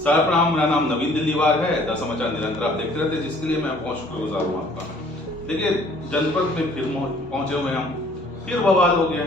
Sir प्रणाम, मेरा नाम नवीन दिल्लीवार है। द समाचार निरंतर आप देखते रहते हैं, जिसके लिए मैं बहुत शुक्रगुजार हूँ आपका। देखिए, जनपद में फिर पहुंचे हुए हम, फिर बवाल हो गया।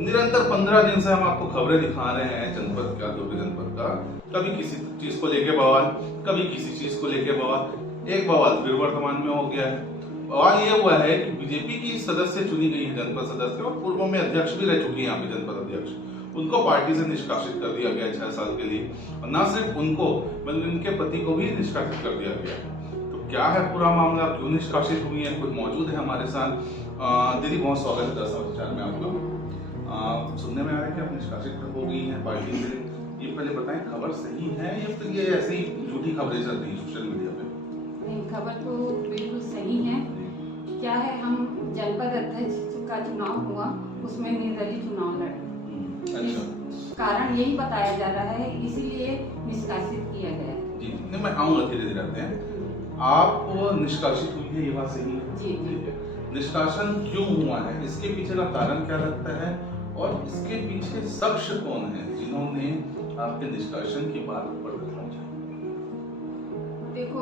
निरंतर 15 दिन से हम आपको खबरें दिखा रहे हैं जनपद का, दुर्ग जनपद का। कभी किसी चीज को लेके बवाल, कभी किसी चीज को लेके बवाल। एक बवाल फिर वर्तमान में हो गया है। बवाल ये हुआ है कि बीजेपी की सदस्य चुनी गई है, जनपद सदस्य, और पूर्व में अध्यक्ष भी रह चुकी है यहाँ पे जनपद अध्यक्ष। उनको पार्टी से निष्कासित कर दिया गया 6 साल के लिए, और न सिर्फ उनको बल्कि उनके पति को भी निष्कासित कर दिया गया। तो क्या है पूरा मामला, क्यों निष्कासित हुई है? कोई मौजूद है हमारे साथ। दीदी बहुत स्वागत है 10 समाचार में आप लोग। सुनने में आ रहा है कि आप निष्कासित हो गई हैं पार्टी से। ये पहले बताएं, खबर सही है या फिर ये ऐसे ही झूठी खबरें चल रही है सोशल मीडिया पे? नहीं, खबर तो बिल्कुल सही है। क्या है, हम जनपद अध्यक्ष का चुनाव हुआ, उसमें निर्दलीय चुनाव लड़े। अच्छा, कारण यही बताया जा रहा है, इसीलिए निष्कासित किया गया। जी नहीं, मैं आऊंगा धीरे धीरे आते हैं। आप निष्कासित हुई है, ये बात सही है? जी जी। निष्कासन क्यों हुआ है, इसके पीछे का कारण क्या लगता है, और इसके पीछे शख्स कौन है जिन्होंने आपके निष्कासन की बात ऊपर तक पहुंचाई? देखो,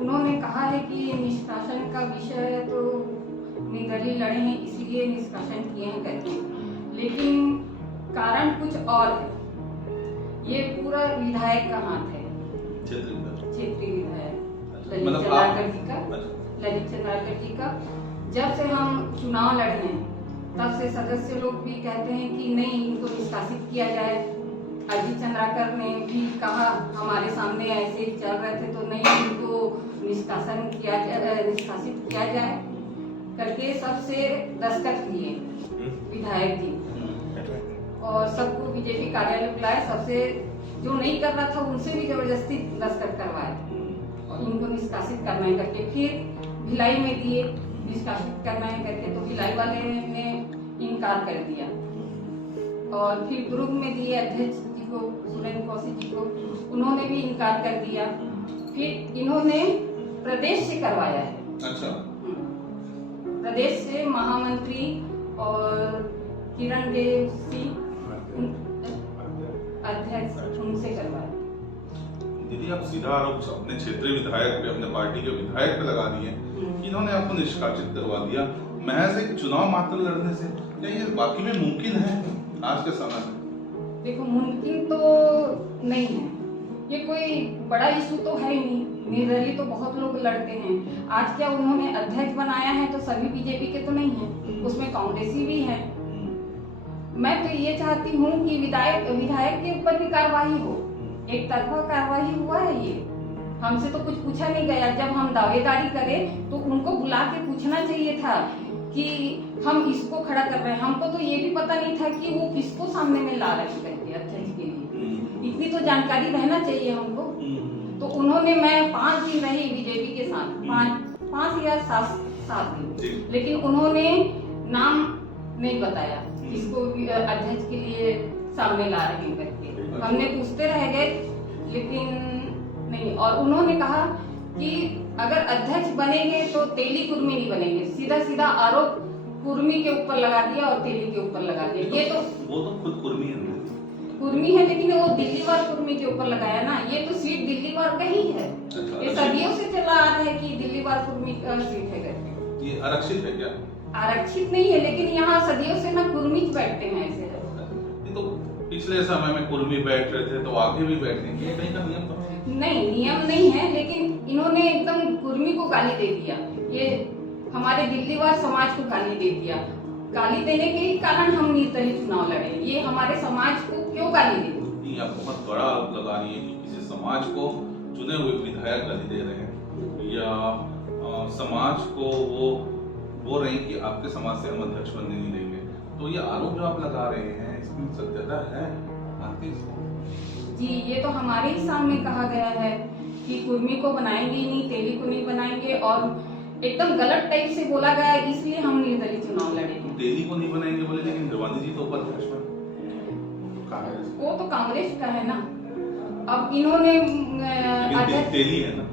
उन्होंने कहा है कि निष्कासन का विषय तो निर्दलीय लड़े हैं, इसलिए निष्कासन किए हैं करके, लेकिन कारण कुछ और है। ये पूरा विधायक का हाथ है, क्षेत्रीय विधायक ललित चंद्राकर जी का। ललित चंद्राकर जी का जब से हम चुनाव लड़ रहे हैं, तब से सदस्य लोग भी कहते हैं कि नहीं, इनको निष्कासित किया जाए। अजीत चंद्राकर ने भी कहा हमारे सामने, ऐसे ही चल रहे थे, तो नहीं, इनको निष्कासित किया जाए करके सबसे दस्तखत लिए विधायक जी, और सबको बीजेपी कार्यालय बुलाया। सबसे जो नहीं कर रहा था उनसे भी जबरदस्ती दस्तखत करवाए और इनको निष्कासित करना है करके। फिर भिलाई में दिए, निष्कासित करना है करके, तो भिलाई वाले ने इनकार कर दिया। और फिर दुर्ग में दिए अध्यक्ष जी को, सुरेंद्र कौशिक जी को, उन्होंने भी इनकार कर दिया। फिर इन्होंने प्रदेश से करवाया है। अच्छा, प्रदेश से महामंत्री और किरण देव सिंह अध्यक्ष, उनसे करवाया। दीदी आप सीधा आरोप अपने क्षेत्रीय विधायक पे, अपने पार्टी के विधायक पे लगा दिए कि इन्होंने आपको निष्कासित करवा दिया महज एक चुनाव मात्र लड़ने से। क्या ये वाकई में मुमकिन है आज के समय में? देखो, मुमकिन तो नहीं है, ये कोई बड़ा इशू तो है ही नहीं। निर्दलीय तो बहुत लोग लड़ते हैं। आज क्या उन्होंने अध्यक्ष बनाया है तो सभी बीजेपी के तो नहीं है, उसमें कांग्रेसी भी है। मैं तो ये चाहती हूँ कि विधायक के ऊपर भी कार्रवाई हो। एक तरफा कार्रवाई हुआ है, ये हमसे तो कुछ पूछा नहीं गया। जब हम दावेदारी करें तो उनको बुला के पूछना चाहिए था कि हम इसको खड़ा कर रहे हैं। हमको तो ये भी पता नहीं था कि वो किसको सामने में ला रहे करके अध्यक्ष के लिए। इतनी तो जानकारी रहना चाहिए हमको। तो उन्होंने, मैं 5 दिन रही बीजेपी के साथ, 5 या 7 दिन, लेकिन उन्होंने नाम नहीं बताया किसको अध्यक्ष के लिए सामने ला रहे हैं करके। हमने पूछते रह गए, लेकिन नहीं। और उन्होंने कहा कि अगर अध्यक्ष बनेंगे तो तेली कुर्मी नहीं बनेंगे। सीधा सीधा आरोप कुर्मी के ऊपर लगा दिया और तेली के ऊपर लगा दिया। ये तो वो तो खुद कुर्मी है, लेकिन वो दिल्लीवार कुर्मी के ऊपर लगाया ना। ये तो सीट दिल्लीवार का ही है। ये सदियों से चला आ रहा है कि दिल्लीवार कुर्मी का सीट है करके। ये आरक्षित है क्या? आरक्षित नहीं है, लेकिन यहाँ सदियों से ना कुर्मी बैठते हैं ऐसे। तो पिछले समय में कुर्मी बैठ रहे थे, तो आगे भी बैठेंगे, कहीं का नियम तो नहीं, नियम नहीं है, लेकिन इन्होंने एकदम कुर्मी को गाली दे दिया। ये हमारे दिल्लीवार समाज को गाली दे दिया। गाली देने के कारण हम निर्दलीय चुनाव लड़े। ये हमारे समाज को क्यों गाली दे? आप बहुत बड़ा आरोप लगा रही है कि किसी समाज को चुने हुए विधायक गाली दे रहे हैं, या समाज को वो बोल रहे हैं कि आपके समाज से हम अध्यक्ष बनने नहीं देंगे। तो ये आरोप जो आप लगा रहे हैं, इसमें सत्यता है? जी, ये तो हमारे ही सामने कहा गया है कि कुर्मी को बनाएंगे ही नहीं, तेली को नहीं बनाएंगे, और एकदम गलत टाइप से बोला गया है, इसलिए हम निर्दलीय चुनाव लड़े हैं। तेली को नहीं बनाएंगे बोले, लेकिन गांधी जी तो उपाध्यक्ष बने, वो तो कांग्रेस का है ना। अब इन्होंने तेली है ना?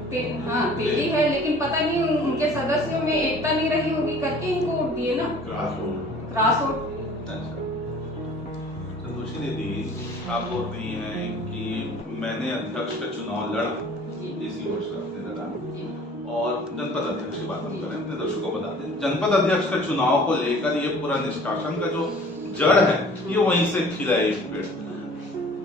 हाँ, तेली है, लेकिन पता नहीं उनके सदस्यों में एकता नहीं रही होगी करके इनको वोट दिए ना, क्रॉस वोट। संतोषी दीदी, आप बोल रही हैं कि मैंने अध्यक्ष का चुनाव लड़ा, जी। इसी वर्ष आपने लड़ा, जी। और जनपद अध्यक्ष की बात हम करें, अपने दर्शकों को बता दें, जनपद अध्यक्ष का चुनाव को लेकर ये पूरा निष्कासन का जो जड़ है ये वहीं से खिला है एक पेड़।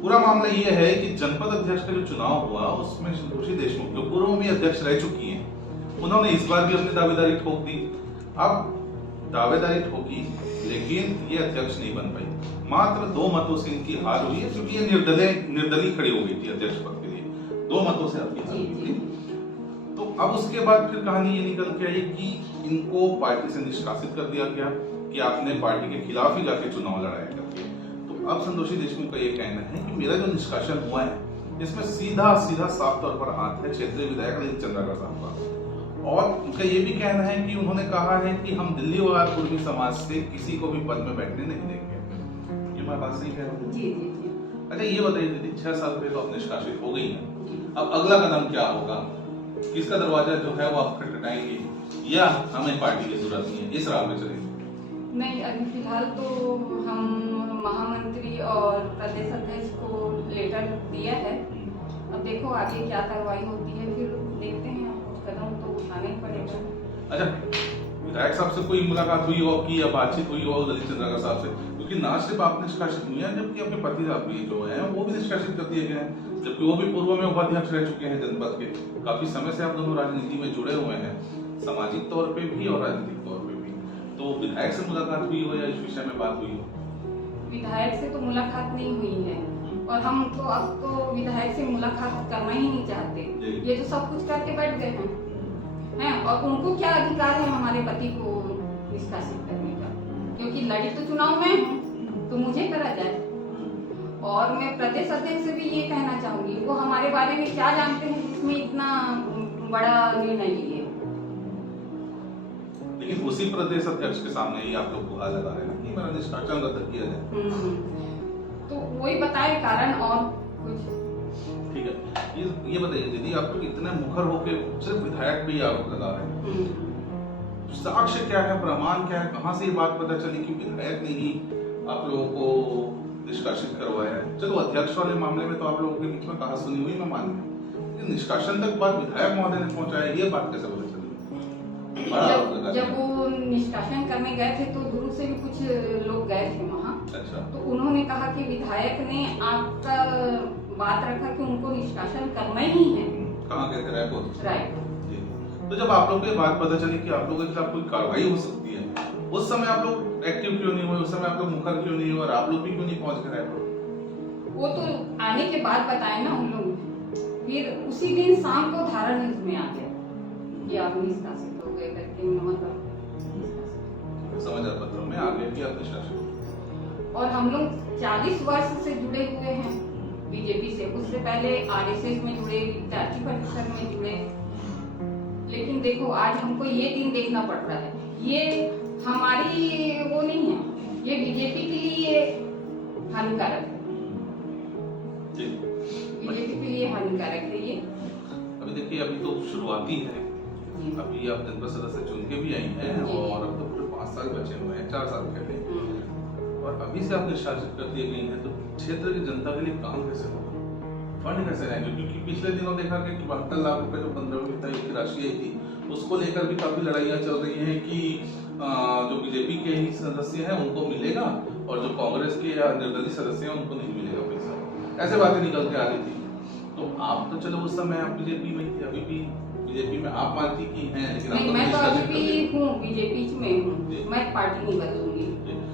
पूरा मामला ये है कि जनपद अध्यक्ष का जो चुनाव हुआ उसमें संतोषी देशमुख जो पूर्व में अध्यक्ष रह चुकी हैं, उन्होंने इस बार भी अपनी दावेदारी ठोक दी। अब दावेदारी ठोकी लेकिन ये अध्यक्ष नहीं बन पाई, मात्र 2 मतों से इनकी हार हुई है, क्योंकि ये निर्दलीय खड़ी हो गई थी अध्यक्ष पद के लिए, 2 मतों से आपकी हार हुई थी। तो अब उसके बाद फिर कहानी ये निकल के आई कि इनको पार्टी से निष्कासित कर दिया गया कि आपने पार्टी के खिलाफ ही जाके चुनाव लड़ाया करके। तो अब संतोषी देशमुख का ये कहना है कि मेरा जो निष्कासन हुआ है इसमें सीधा साफ तौर पर हाथ है क्षेत्रीय विधायक ललित चंद्राकर साहब का, और उनका ये भी कहना है कि उन्होंने कहा है कि हम दिल्ली और पूर्वी समाज से किसी को भी पद में बैठने नहीं देंगे। ये मैं बात सही कह रहा हूँ? जी जी जी। अच्छा ये बताइए दीदी, 6 साल पहले तो आप निष्कासित हो गई हैं, अब अगला कदम क्या होगा? किसका दरवाजा जो है वो आप खटखटाएंगे या हमें पार्टी की जरूरत नहीं है, इस राह में चलेंगे? नहीं, अभी फिलहाल तो हम महामंत्री और प्रदेश अध्यक्ष को लेटर दिया है। अब देखो आगे क्या कार्रवाई होती है, फिर देखते हैं, कुछ कदम तो उठाना ही पड़ेगा। अच्छा, विधायक साहब से कोई मुलाकात हुई हो की या बातचीत हुई हो ललित चंद्राकर साहब से? क्योंकि ना सिर्फ आप निष्कासित हुई हैं, जबकि आपके पति साहब भी जो है वो भी निष्कासित कर दिए गए हैं, जबकि वो भी पूर्व में उपाध्यक्ष रह चुके हैं जनपद के। काफी समय से आप दोनों राजनीति में जुड़े हुए हैं, सामाजिक तौर पे भी और राजनीतिक तौर पे भी। तो विधायक से मुलाकात हुई हो या इस विषय में बात हुई हो? विधायक से तो मुलाकात नहीं हुई है, और हम तो अब तो विधायक से मुलाकात करना ही नहीं चाहते। ये तो सब कुछ करके बैठ गए हैं, और उनको क्या अधिकार है हमारे पति को निष्कासित करने का? क्योंकि लड़ी तो चुनाव में हूँ तो मुझे करा जाए। और मैं प्रदेश अध्यक्ष से भी ये कहना चाहूंगी, वो हमारे बारे में क्या जानते हैं जिसमें इतना बड़ा निर्णय लिए। लेकिन उसी प्रदेश अध्यक्ष के सामने ही आप लोग गुहार लगा रहे हैं कि मेरा निष्कासन रद्द किया जाए। तो वही बताए कारण, और कुछ। ठीक है, ये बताइए दीदी, आप लोग इतने मुखर होके सिर्फ विधायक पे ही आरोप लगा रहे हैं, साक्ष्य क्या है, प्रमाण क्या है, कहाँ से ये बात पता चली कि विधायक ने ही आप लोगों को निष्कासित करवाया है? चलो अध्यक्ष वाले मामले में तो आप लोगों के बीच में कहा सुनी हुई मैं मान लूं, निष्कासन तक बात विधायक महोदय ने पहुंचाया, ये बात कैसे पता चली? जब वो निष्कासन करने गए थे तो दूर से भी कुछ लोग गए थे वहाँ। अच्छा। तो उन्होंने कहा कि विधायक ने आपका बात रखा कि उनको निष्कासन करना ही है। कहाँ गए थे? रायपुर। रायपुर। तो जब आप लोग को बात पता चली कि आप लोगों के खिलाफ कोई कार्रवाई हो सकती है, उस समय आप लोग एक्टिव क्यों नहीं हुए? उस समय आप लोग मुखर क्यों नहीं हुए और आप लोग भी क्यों नहीं पहुंच गए रायपुर? वो तो आने के बाद बताए ना हम लोग। फिर उसी दिन शाम को धारा न्यूज में आ गया कि आप निष्कासित हो गए करके, मतलब समाचार पत्रों में आ गया कि आप निष्कासित। और हम लोग 40 वर्ष से जुड़े हुए हैं बीजेपी से, उससे पहले आरएसएस में जुड़े, विद्यार्थी परिषद में जुड़े। लेकिन देखो आज हमको ये दिन देखना पड़ रहा है, ये हमारी वो नहीं है, ये बीजेपी के लिए हानिकारक है, बीजेपी के लिए हानिकारक है ये। अभी देखिए, अभी तो शुरुआती है, अभी आप जनपद सदस्य चुन के भी आई हैं और अब तो पूरे 5 साल बचे हुए हैं, 4 साल पहले, और अभी से आप निष्कासित कर दिए गई हैं, तो क्षेत्र की जनता के लिए काम कैसे होगा, फंड कैसे रहेंगे? क्योंकि पिछले दिनों देखा कि 72 लाख रुपए जो 15वीं तारीख की राशि आई थी, उसको लेकर भी काफी लड़ाइयां चल रही हैं कि जो बीजेपी के ही सदस्य हैं उनको मिलेगा और जो कांग्रेस के या निर्दलीय सदस्य हैं उनको नहीं मिलेगा पैसा, ऐसे बातें निकल के आ रही थी। तो आप तो चलो उस समय आप बीजेपी में थे, अभी भी बीजेपी में आप मानती की हैं, लेकिन नहीं, मैं तो अभी भी हूँ बीजेपी में हूँ, मैं पार्टी नहीं बदलूंगी।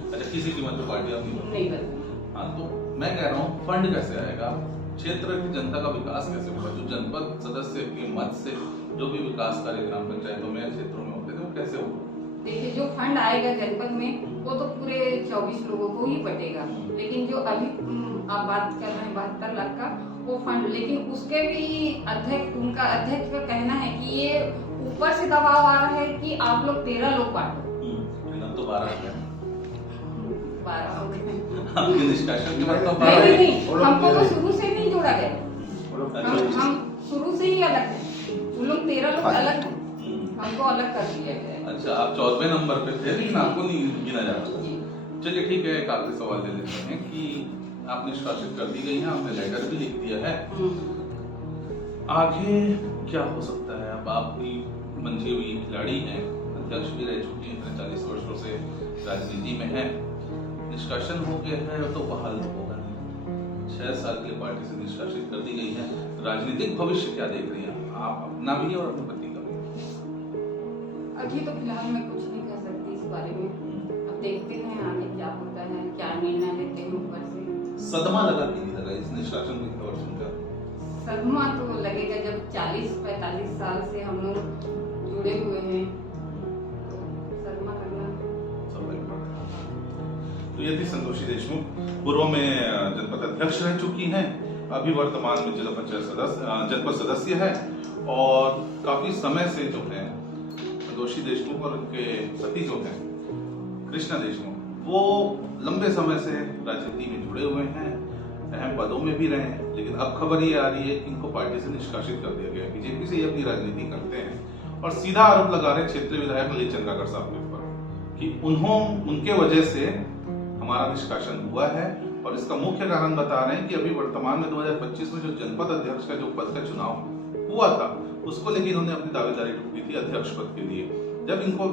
अच्छा, किसी कीमत पे पार्टी आप नहीं बदलूंगी। हाँ, तो मैं कह रहा हूँ फंड कैसे आएगा, क्षेत्र की जनता का विकास कैसे होगा? जो जनपद सदस्य के मत से जो भी विकास कार्य ग्राम पंचायतों में क्षेत्रों में होते थे वो कैसे होगा? देखिए, जो फंड आएगा जनपद में वो तो पूरे 24 लोगों को ही बटेगा, लेकिन जो अभी आप बात कर रहे हैं 72 लाख का वो फंड, लेकिन उसके भी अध्यक्ष, उनका अध्यक्ष का कहना है कि ये ऊपर से दबाव आ रहा है कि आप लोग 13 लोग बांटो। तो 12 हो गए। आपके निष्कासन के बाद तो नहीं, हमको तो शुरू से नहीं जोड़ा गया, हम शुरू से ही अलग हैं, वो लोग 13 लोग अलग हैं, हमको अलग कर दिया गया। अच्छा, आप 14वें नंबर पे थे लेकिन आपको नहीं गिना जा रहा। चलिए ठीक है, एक आखिरी सवाल ले लेते हैं कि आप निष्कासित कर दी गई हैं, आपने लेटर भी लिख दिया है। आगे क्या हो सकता है? अब आप भी मंझी हुई खिलाड़ी हैं, अध्यक्ष भी रह चुकी हैं, 40 वर्षों से राजनीति में है, निष्कासन हो गया है तो बहाल तो होगा नहीं। 6 साल के लिए पार्टी से निष्कासित कर दी गई है। राजनीतिक भविष्य क्या देख रही हैं आप अपना भी और अपने पति का भी? अभी तो फिलहाल मैं कुछ नहीं कह सकती इस बारे में। अब देखते हैं आगे क्या होता है, क्या निर्णय लेते हैं ऊपर से। सदमा लगा कि नहीं लगा इस निष्कासन की खबर सुनकर? सदमा तो लगेगा, जब 40-45 साल से हम लोग जुड़े हुए हैं तो सदमा लगना स्वाभाविक बात है। तो ये थी संतोषी देशमुख, पूर्व में जनपद अध्यक्ष रह चुकी हैं, अभी वर्तमान में जिला पंचायत सदस्य, जनपद सदस्य है और काफी समय से जो है संतोषी देशमुख और उनके पति जो हैं कृष्णा देशमुख, वो लंबे समय से राजनीति में जुड़े हुए हैं, अहम पदों में भी रहे हैं। लेकिन अब खबर ये आ रही है कि इनको पार्टी से निष्कासित कर दिया गया। बीजेपी से ये अपनी राजनीति करते हैं और सीधा आरोप लगा रहे हैं क्षेत्रीय विधायक ललित चंद्राकर साहब के ऊपर कि उनके वजह से हमारा निष्कासन हुआ है। और इसका मुख्य कारण बता रहे हैं कि अभी वर्तमान में 2025 में जो जनपद अध्यक्ष का जो पद का चुनाव हुआ था, उसको लेकर इन्होंने अपनी दावेदारी ठोकी थी अध्यक्ष पद के लिए। जब इनको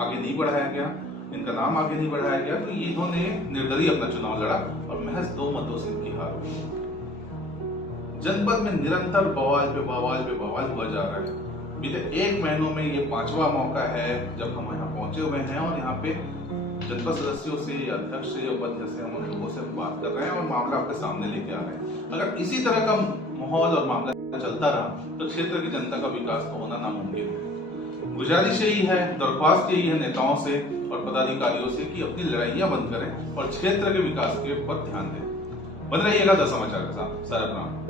आगे नहीं बढ़ाया गया, इनका नाम आगे नहीं बढ़ाया गया, तो इन्होंने निर्दलीय अपना चुनाव लड़ा और महज 2 मतों से इनकी हार हुई। जनपद में निरंतर बवाल पे बवाल पे बवाल हुआ जा रहा है। बीते 1 महीनों में ये 5वां मौका है जब हम यहाँ पहुंचे हुए हैं और यहाँ पे जनपद सदस्यों से, अध्यक्ष से, उपाध्यक्ष से, हम उन लोगों से बात कर रहे हैं और मामला आपके सामने लेके आ रहे हैं। अगर इसी तरह का माहौल और मामला चलता रहा तो क्षेत्र की जनता का विकास तो होना नामुमकिन है। गुजारिश यही है, दरख्वास्त यही है नेताओं से और पदाधिकारियों से कि अपनी लड़ाइयां बंद करें और क्षेत्र के विकास के ऊपर ध्यान दें। बन रहिएगा द समाचार के साथ। सर प्रणाम।